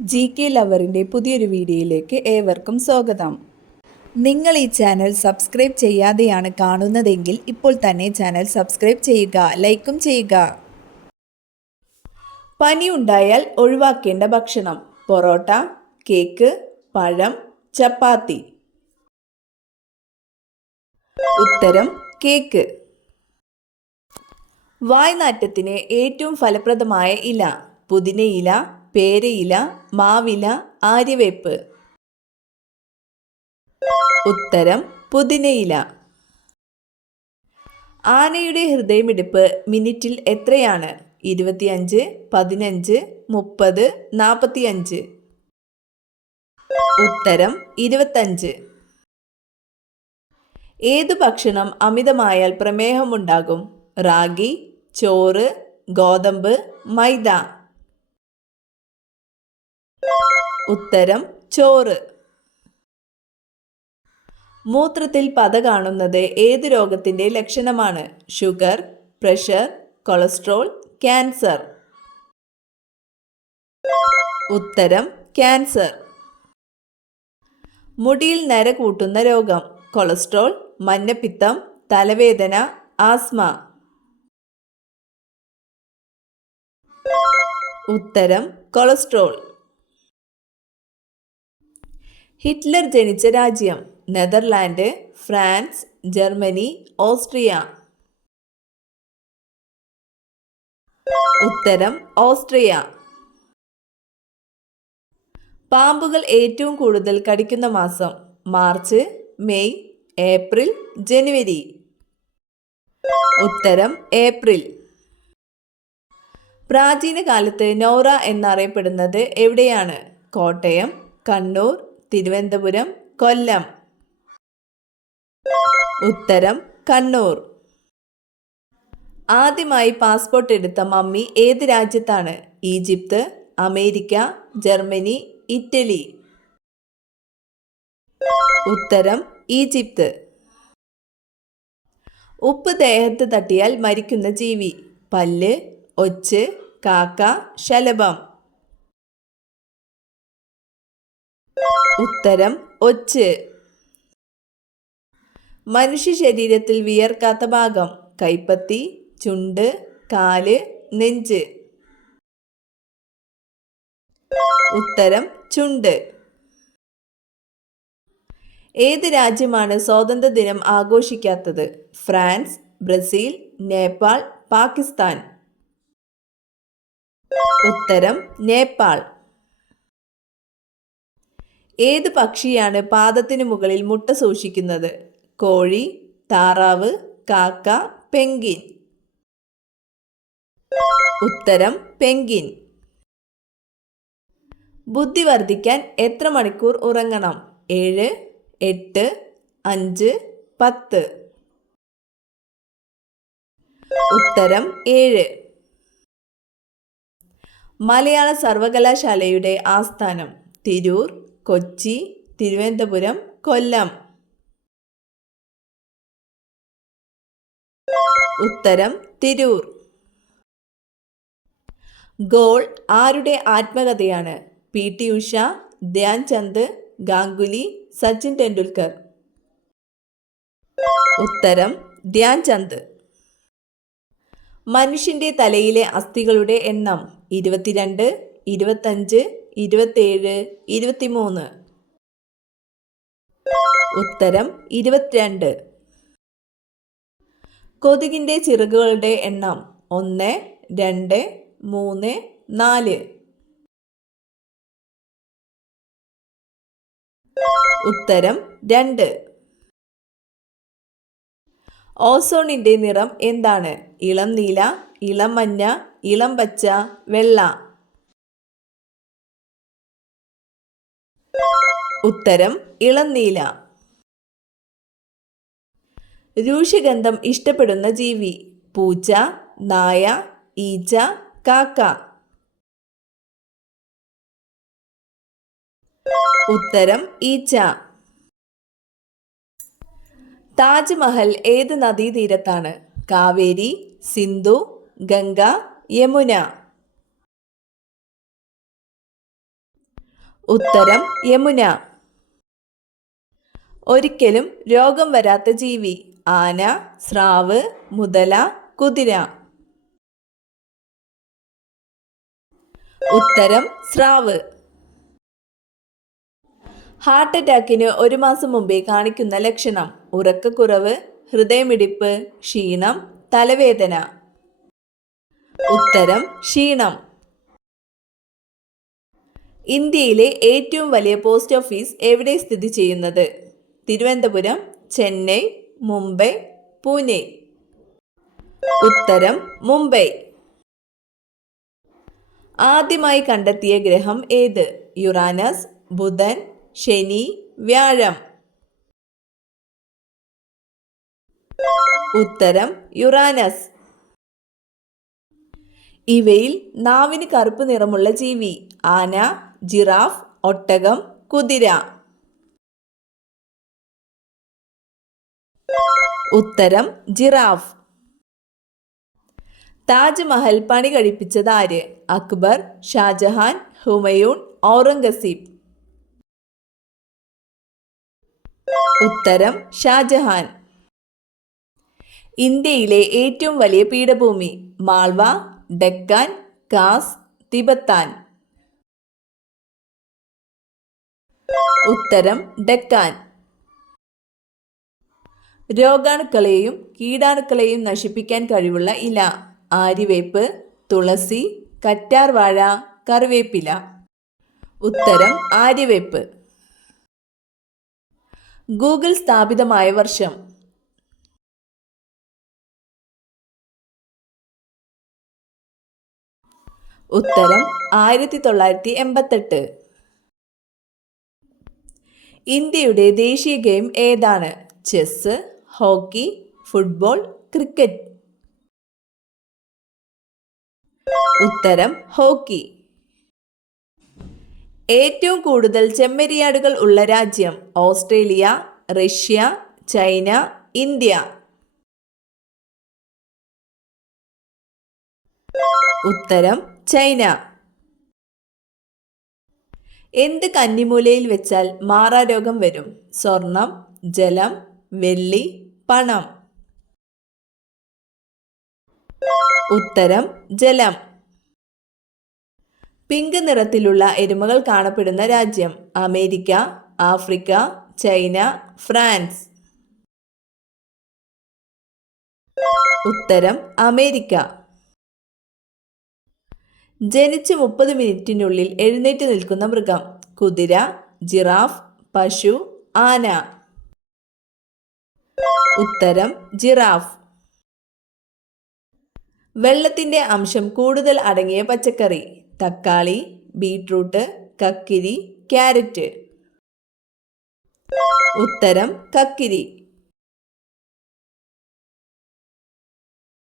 GK ലവറിൻ്റെ പുതിയൊരു വീഡിയോയിലേക്ക് ഏവർക്കും സ്വാഗതം. നിങ്ങൾ ഈ ചാനൽ സബ്സ്ക്രൈബ് ചെയ്യാതെയാണ് കാണുന്നതെങ്കിൽ ഇപ്പോൾ തന്നെ ചാനൽ സബ്സ്ക്രൈബ് ചെയ്യുക, ലൈക്കും ചെയ്യുക. പനി ഉണ്ടായാൽ ഒഴിവാക്കേണ്ട ഭക്ഷണം: പൊറോട്ട, കേക്ക്, പഴം, ചപ്പാത്തി. ഉത്തരം കേക്ക്. വായ്നാറ്റത്തിന് ഏറ്റവും ഫലപ്രദമായ ഇല: പുതിനയില, പേരയില, മാവില, ആര്യവേപ്പ്. ഉത്തരം പുതിനയില. ആനയുടെ ഹൃദയമിടിപ്പ് മിനിറ്റിൽ എത്രയാണ്? 25, 15, 30, 45. ഉത്തരം 25. ഏതു ഭക്ഷണം അമിതമായാൽ പ്രമേഹമുണ്ടാകും? റാഗി, ചോറ്, ഗോതമ്പ്, മൈദ. ഉത്തരം ചോറ്. മൂത്രത്തിൽ പത കാണുന്നത് ഏത് രോഗത്തിൻ്റെ ലക്ഷണമാണ്? Sugar, pressure, cholesterol, cancer. ഉത്തരം ക്യാൻസർ. മുടിയിൽ നര കൂട്ടുന്ന രോഗം: കൊളസ്ട്രോൾ, മഞ്ഞപ്പിത്തം, തലവേദന, ആസ്മ. ഉത്തരം കൊളസ്ട്രോൾ. ഹിറ്റ്ലർ ജനിച്ച രാജ്യം: നെതർലാൻഡ്, ഫ്രാൻസ്, ജർമ്മനി, ഓസ്ട്രിയ. ഉത്തരം ഓസ്ട്രിയ. പാമ്പുകൾ ഏറ്റവും കൂടുതൽ കടിക്കുന്ന മാസം: മാർച്ച്, മെയ്, ഏപ്രിൽ, ജനുവരി. ഉത്തരം ഏപ്രിൽ. പ്രാചീന കാലത്ത് നോറ എന്നറിയപ്പെടുന്നത് എവിടെയാണ്? കോട്ടയം, കണ്ണൂർ, തിരുവനന്തപുരം, കൊല്ലം. ഉത്തരം കണ്ണൂർ. ആദ്യമായി പാസ്പോർട്ട് എടുത്ത മമ്മി ഏത് രാജ്യത്താണ്? Egypt, America, Germany, Italy. ഉത്തരം ഈജിപ്ത്. ഉപ്പ് ദേഹത്ത് തട്ടിയാൽ മരിക്കുന്ന ജീവി: പല്ല്, ഒച്ച്, കാക്ക, ശലഭം. ഉത്തരം ഒച്ച്. മനുഷ്യ ശരീരത്തിൽ വിയർക്കാത്ത ഭാഗം: കൈപ്പത്തി, ചുണ്ട്, കാല്, നെഞ്ച്. ഉത്തരം ചുണ്ട്. ഏത് രാജ്യമാണ് സ്വാതന്ത്ര്യദിനം ആഘോഷിക്കാത്തത്? France, Brazil, Nepal, Pakistan. ഉത്തരം നേപ്പാൾ. ഏത് പക്ഷിയാണ് പാദത്തിന് മുകളിൽ മുട്ട സൂക്ഷിക്കുന്നത്? കോഴി, താറാവ്, കാക്ക, പെൻഗ്വിൻ. ഉത്തരം പെൻഗ്വിൻ. ബുദ്ധി വർദ്ധിക്കാൻ എത്ര മണിക്കൂർ ഉറങ്ങണം? 7, 8, 5, 10. ഉത്തരം 7. മലയാള സർവകലാശാലയുടെ ആസ്ഥാനം: തിരൂർ, കൊച്ചി, തിരുവനന്തപുരം, കൊല്ലം. ഉത്തരം തിരൂർ. ഗോൾ ആരുടെ ആത്മകഥയാണ്? PT ഉഷ, ധ്യാൻ ചന്ദ്, ഗാംഗുലി, സച്ചിൻ ടെണ്ടുൽക്കർ. ഉത്തരം ധ്യാൻ ചന്ദ്. മനുഷ്യന്റെ തലയിലെ അസ്ഥികളുടെ എണ്ണം: 22, 25, 27, 23. ഉത്തരം 22. കൊതുകിന്റെ ചിറകുകളുടെ എണ്ണം: 1, 2, 3, 4. ഉത്തരം 2. ഓസോണിന്റെ നിറം എന്താണ്? ഇളം നീല, ഇളം മഞ്ഞ, ഇളം പച്ച, വെള്ള. ഉത്തരം ഇളം നീല. രൂക്ഷഗന്ധം ഇഷ്ടപ്പെടുന്ന ജീവി: പൂച്ച, നായ, ഈച്ച, കാക്ക. ഉത്തരം ഈച്ച. താജ്മഹൽ ഏത് നദീതീരത്താണ്? കാവേരി, സിന്ധു, ഗംഗ, യമുന. ഉത്തരം യമുന. ഒരിക്കലും രോഗം വരാത്ത ജീവി: ആന, സ്രാവ്, മുതല, കുതിര. ഉത്തരം സ്രാവ്. ഹാർട്ട് അറ്റാക്കിന് 1 മാസം മുമ്പേ കാണിക്കുന്ന ലക്ഷണം: ഉറക്കക്കുറവ്, ഹൃദയമിടിപ്പ്, ക്ഷീണം, തലവേദന. ഉത്തരം ക്ഷീണം. ഇന്ത്യയിലെ ഏറ്റവും വലിയ പോസ്റ്റ് ഓഫീസ് എവിടെ സ്ഥിതി ചെയ്യുന്നത്? തിരുവനന്തപുരം, ചെന്നൈ, മുംബൈ, പൂനെ. ഉത്തരം മുംബൈ. ആദ്യമായി കണ്ടെത്തിയ ഗ്രഹം ഏത്? യുറാനസ്, ബുധൻ, ശനി, വ്യാഴം. ഉത്തരം യുറാനസ്. ഇവയിൽ നാവിന് കറുപ്പ് നിറമുള്ള ജീവി: ആന, ജിറാഫ്, ഒട്ടകം, കുതിര. ഉത്തരം ജിറാഫ്. താജ്മഹൽ പണി കഴിപ്പിച്ചത് ആര്? അക്ബർ, ഷാജഹാൻ, ഹുമയൂൺ, ഔറംഗസീബ്. ഉത്തരം ഷാജഹാൻ. ഇന്ത്യയിലെ ഏറ്റവും വലിയ പീഠഭൂമി: മാൾവ, ഡെക്കാൻ, കാസ്, തിബത്താൻ. ഉത്തരം ഡെക്കാൻ. രോഗാണുക്കളെയും കീടാണുക്കളെയും നശിപ്പിക്കാൻ കഴിവുള്ള ഇല: ആര്യവേപ്പ്, തുളസി, കറ്റാർവാഴ, കറിവേപ്പില. ഉത്തരം ആര്യവേപ്പ്. ഗൂഗിൾ സ്ഥാപിതമായ വർഷം? ഉത്തരം 1988. ഇന്ത്യയുടെ ദേശീയ ഗെയിം ഏതാണ്? Chess, hockey, football, cricket. ഉത്തരം ഹോക്കി. ഏറ്റവും കൂടുതൽ ചെമ്മരിയാടുകൾ ഉള്ള രാജ്യം? Australia, Russia, China, India. ഉത്തരം ചൈന. എന്ത് കന്നിമൂലയിൽ വെച്ചാൽ മാറാരോഗം വരും? സ്വർണം, ജലം, വെള്ളി, പണം. ഉത്തരം ജലം. പിങ്ക് നിറത്തിലുള്ള എരുമകൾ കാണപ്പെടുന്ന രാജ്യം? America, Africa, China, France. ഉത്തരം അമേരിക്ക. ജനിച്ച് 30 മിനിറ്റിനുള്ളിൽ എഴുന്നേറ്റ് നിൽക്കുന്ന മൃഗം? കുതിര, ജിറാഫ്, പശു, ആന. ഉത്തരം ജിറാഫ്. വെള്ളത്തിന്റെ അംശം കൂടുതൽ അടങ്ങിയ പച്ചക്കറി? തക്കാളി, ബീട്രൂട്ട്, കക്കിരി, ക്യാരറ്റ്. ഉത്തരം കക്കിരി.